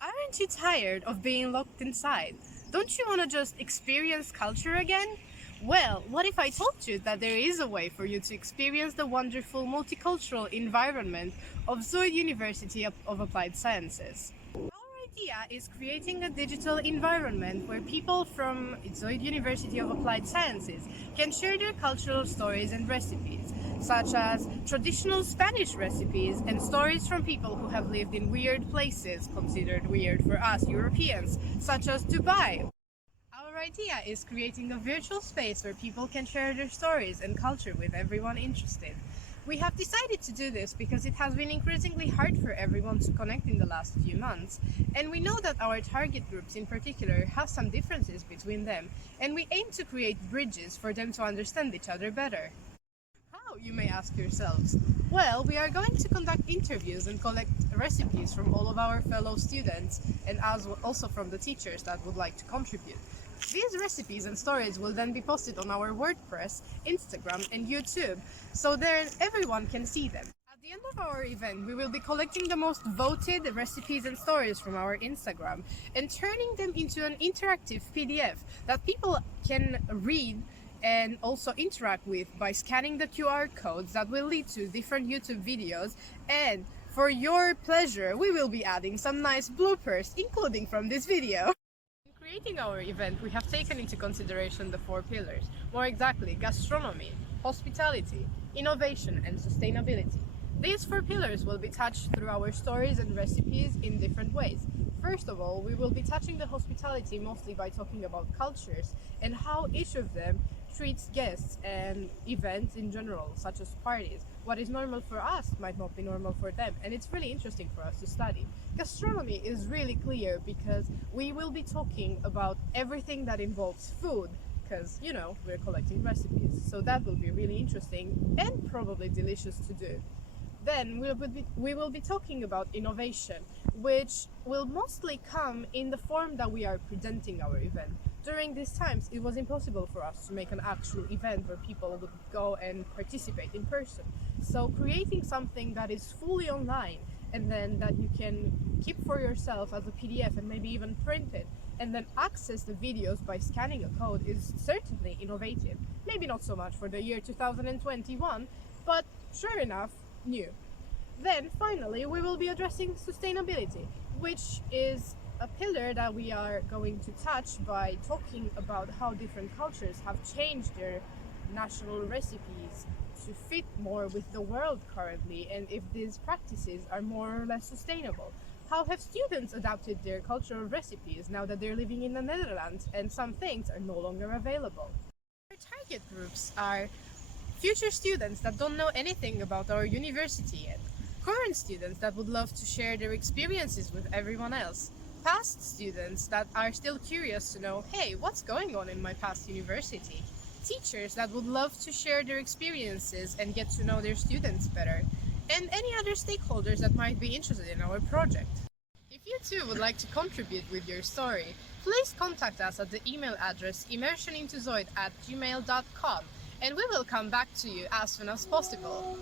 Aren't you tired of being locked inside? Don't you want to just experience culture again? Well, what if I told you that there is a way for you to experience the wonderful multicultural environment of Zuyd University of Applied Sciences? Our idea is creating a digital environment where people from Zuyd University of Applied Sciences can share their cultural stories and recipes, such as traditional Spanish recipes and stories from people who have lived in weird places, considered weird for us Europeans, such as Dubai. Our idea is creating a virtual space where people can share their stories and culture with everyone interested. We have decided to do this because it has been increasingly hard for everyone to connect in the last few months, and we know that our target groups in particular have some differences between them, and we aim to create bridges for them to understand each other better. How, you may ask yourselves? Well, we are going to conduct interviews and collect recipes from all of our fellow students and also from the teachers that would like to contribute. These recipes and stories will then be posted on our WordPress, Instagram, and YouTube, so that everyone can see them. At the end of our event, we will be collecting the most voted recipes and stories from our Instagram and turning them into an interactive PDF that people can read and also interact with by scanning the QR codes that will lead to different YouTube videos. And for your pleasure, we will be adding some nice bloopers, including from this video. In creating our event, we have taken into consideration the four pillars, more exactly gastronomy, hospitality, innovation, and sustainability. These four pillars will be touched through our stories and recipes in different ways. First of all, we will be touching the hospitality mostly by talking about cultures and how each of them treats guests and events in general, such as parties. What is normal for us might not be normal for them, and it's really interesting for us to study. Gastronomy is really clear because we will be talking about everything that involves food, because, we're collecting recipes, so that will be really interesting and probably delicious to do. Then we will be talking about innovation, which will mostly come in the form that we are presenting our event. During these times, it was impossible for us to make an actual event where people would go and participate in person. So creating something that is fully online and then that you can keep for yourself as a PDF and maybe even print it and then access the videos by scanning a code is certainly innovative. Maybe not so much for the year 2021, but sure enough, new. Then finally, we will be addressing sustainability, which is a pillar that we are going to touch by talking about how different cultures have changed their national recipes to fit more with the world currently, and if these practices are more or less sustainable. How have students adapted their cultural recipes now that they're living in the Netherlands and some things are no longer available? Our target groups are future students that don't know anything about our university yet, current students that would love to share their experiences with everyone else, past students that are still curious to know, hey, what's going on in my past university, teachers that would love to share their experiences and get to know their students better, and any other stakeholders that might be interested in our project. If you too would like to contribute with your story, please contact us at the email address immersionintozoid@gmail.com and we will come back to you as soon as possible.